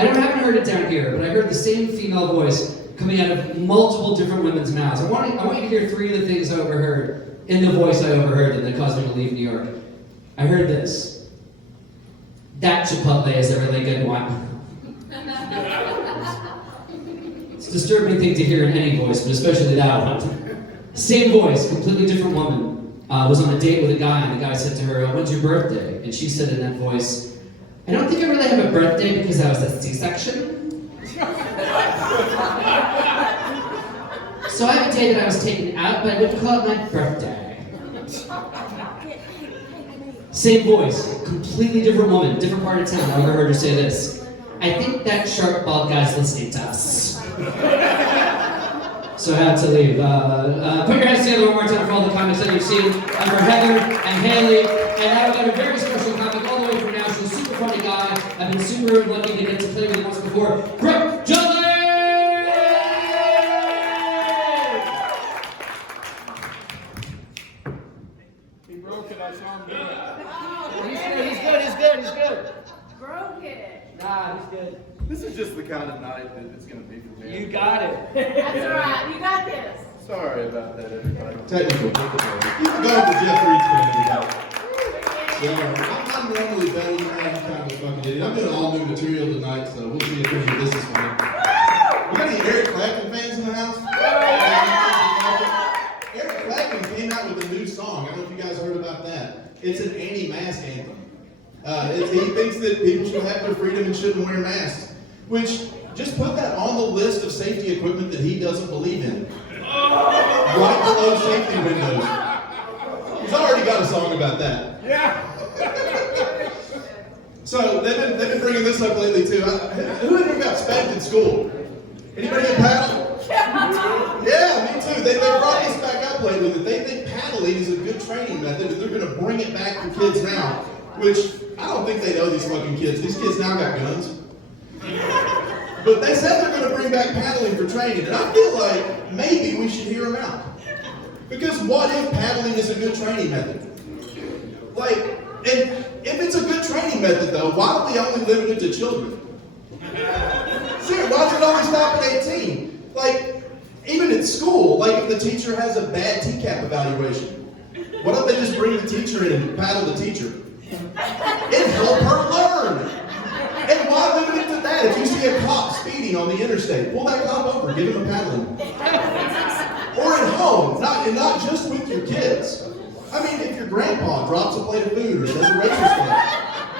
haven't heard it down here, but I heard the same female voice coming out of multiple different women's mouths. I want you to hear three of the things I overheard in the voice I overheard that caused me to leave New York. I heard this. That Chipotle is a really good one. It's a disturbing thing to hear in any voice, but especially that one. Same voice, completely different woman. Was on a date with a guy, and the guy said to her, "When's your birthday?" And she said in that voice, "I don't think I really have a birthday because I was a C-section." So I have a day that I was taken out, but I wouldn't call it my birthday. Same voice, completely different woman, different part of town. I overheard her say this. "I think that sharp bald guy's listening to us." So I had to leave. Put your hands together one more time for all the comics that you've seen. And for Heather and Haley. And now we've got a very special comic all the way from Nashville. Super funny guy. I've been super lucky to get to play with him once before. Brooke Jolie! He broke it. I saw him do it. He's good. Broke it. Nah, he's good. This is just the kind of night that it's going to be for me. You got it. That's right. You got this. Sorry about that, everybody. Technical difficulty. You can go with Jeff Reed's going to be out. I'm normally better than that. I'm kind of a fucking idiot. I'm doing all new material tonight, so we'll see if any of this is fun. We got any Eric Clapton fans in the house? Eric Clapton came out with a new song. I don't know if you guys heard about that. It's an anti-mask anthem. He thinks that people should have their freedom and shouldn't wear masks. Which, just put that on the list of safety equipment that he doesn't believe in. Right below safety windows. He's already got a song about that. Yeah. So they've been bringing this up lately too. Who ever got spanked in school? Anybody get paddled? Yeah, me too. They brought this back up lately that they think paddling is a good training method and they're going to bring it back for kids now. Which I don't think they know these fucking kids. These kids now got guns. But they said they're going to bring back paddling for training, and I feel like maybe we should hear them out. Because what if paddling is a good training method? Like, and if it's a good training method though, why do we only limit it to children? Seriously, why does it only stop at 18? Like, even at school, like if the teacher has a bad TCAP evaluation, what if they just bring the teacher in and paddle the teacher? It help her learn. And why limit it to that? If you see a cop speeding on the interstate, pull that cop over, give him a paddling. Or at home, not just with your kids. I mean, if your grandpa drops a plate of food or says a racist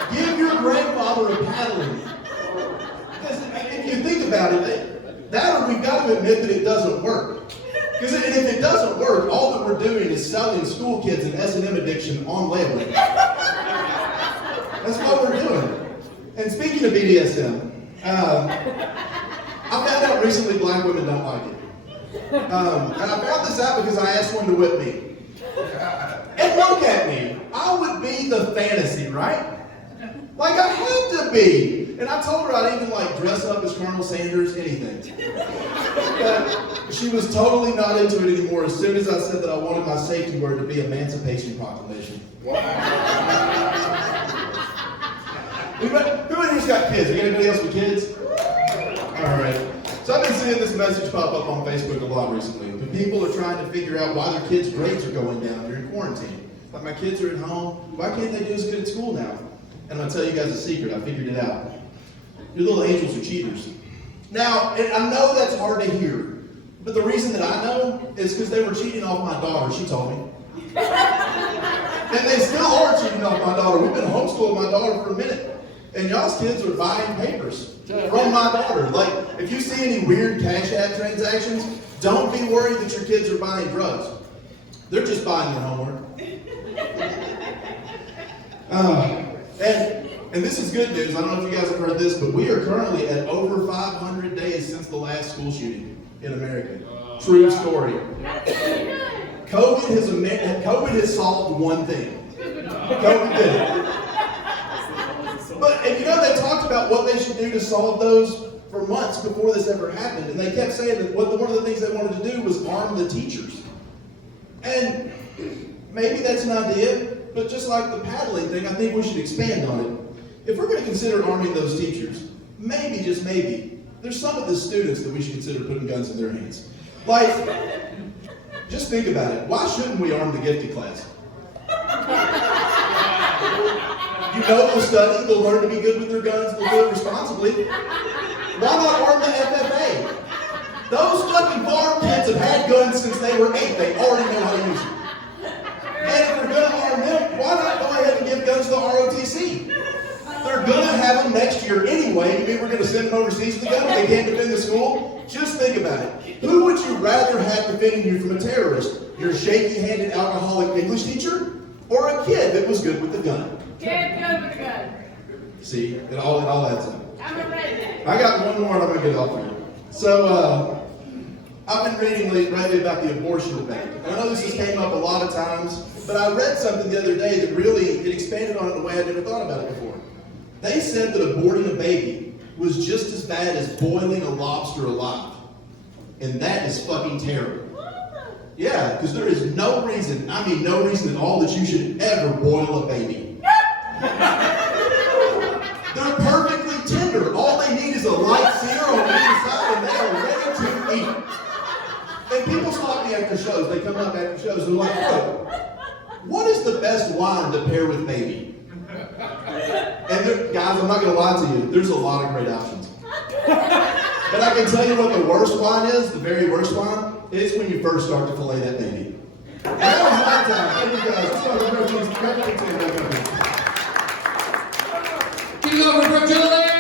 thing, give your grandfather a paddling. Because if you think about it, we've got to admit that it doesn't work. Because if it doesn't work, all that we're doing is selling school kids an S&M addiction on layaway. That's what we're doing. And speaking of BDSM, I found out recently black women don't like it. And I found this out because I asked one to whip me. And look at me. I would be the fantasy, right? Like I have to be. And I told her I'd even like dress up as Colonel Sanders, anything. But she was totally not into it anymore as soon as I said that I wanted my safety word to be Emancipation Proclamation. Who in here's got kids? You got anybody else with kids? Alright. So I've been seeing this message pop up on Facebook a lot recently. But people are trying to figure out why their kids' grades are going down during quarantine. Like my kids are at home, why can't they do as good at school now? And I'm going to tell you guys a secret, I figured it out. Your little angels are cheaters. Now, and I know that's hard to hear, but the reason that I know is because they were cheating off my daughter, she told me. And they still are cheating off my daughter. We've been homeschooling my daughter for a minute. And y'all's kids are buying papers from my daughter. Like, if you see any weird Cash App transactions, don't be worried that your kids are buying drugs. They're just buying their homework. And this is good news. I don't know if you guys have heard this, but we are currently at over 500 days since the last school shooting in America. True story. COVID has solved one thing. COVID did it. And you know, they talked about what they should do to solve those for months before this ever happened. And they kept saying that one of the things they wanted to do was arm the teachers. And maybe that's an idea, but just like the paddling thing, I think we should expand on it. If we're going to consider arming those teachers, maybe, just maybe, there's some of the students that we should consider putting guns in their hands. Like, just think about it. Why shouldn't we arm the gifted class? You know they'll study, they'll learn to be good with their guns, they'll do it responsibly. Why not arm the FFA? Those fucking farm kids have had guns since they were 8. They already know how to use them. And if we're going to arm them, why not go ahead and give guns to ROTC? They're going to have them next year anyway. You mean we're going to send them overseas with the gun if they can't defend the school? Just think about it. Who would you rather have defending you from a terrorist? Your shaky-handed alcoholic English teacher? Or a kid that was good with the gun? Kid, good with the gun. See, it all adds up. I'm a redneck. I got one more and I'm going to get off of you. So, I've been reading lately about the abortion debate. And I know this has came up a lot of times, but I read something the other day that really, it expanded on it in a way I never thought about it before. They said that aborting a baby was just as bad as boiling a lobster alive. And that is fucking terrible. Yeah, because there is no reason, I mean no reason at all that you should ever boil a baby. They're perfectly tender. All they need is a light sear on the inside and they are ready to eat. And people stop me after shows. They come up after shows and they're like, look, what is the best wine to pair with baby? And guys, I'm not going to lie to you. There's a lot of great options. But I can tell you what the worst wine is, the very worst wine, is when you first start to fillet that baby. And that was my time. Thank you guys. Let's go to the Keep going, Brooke Julie.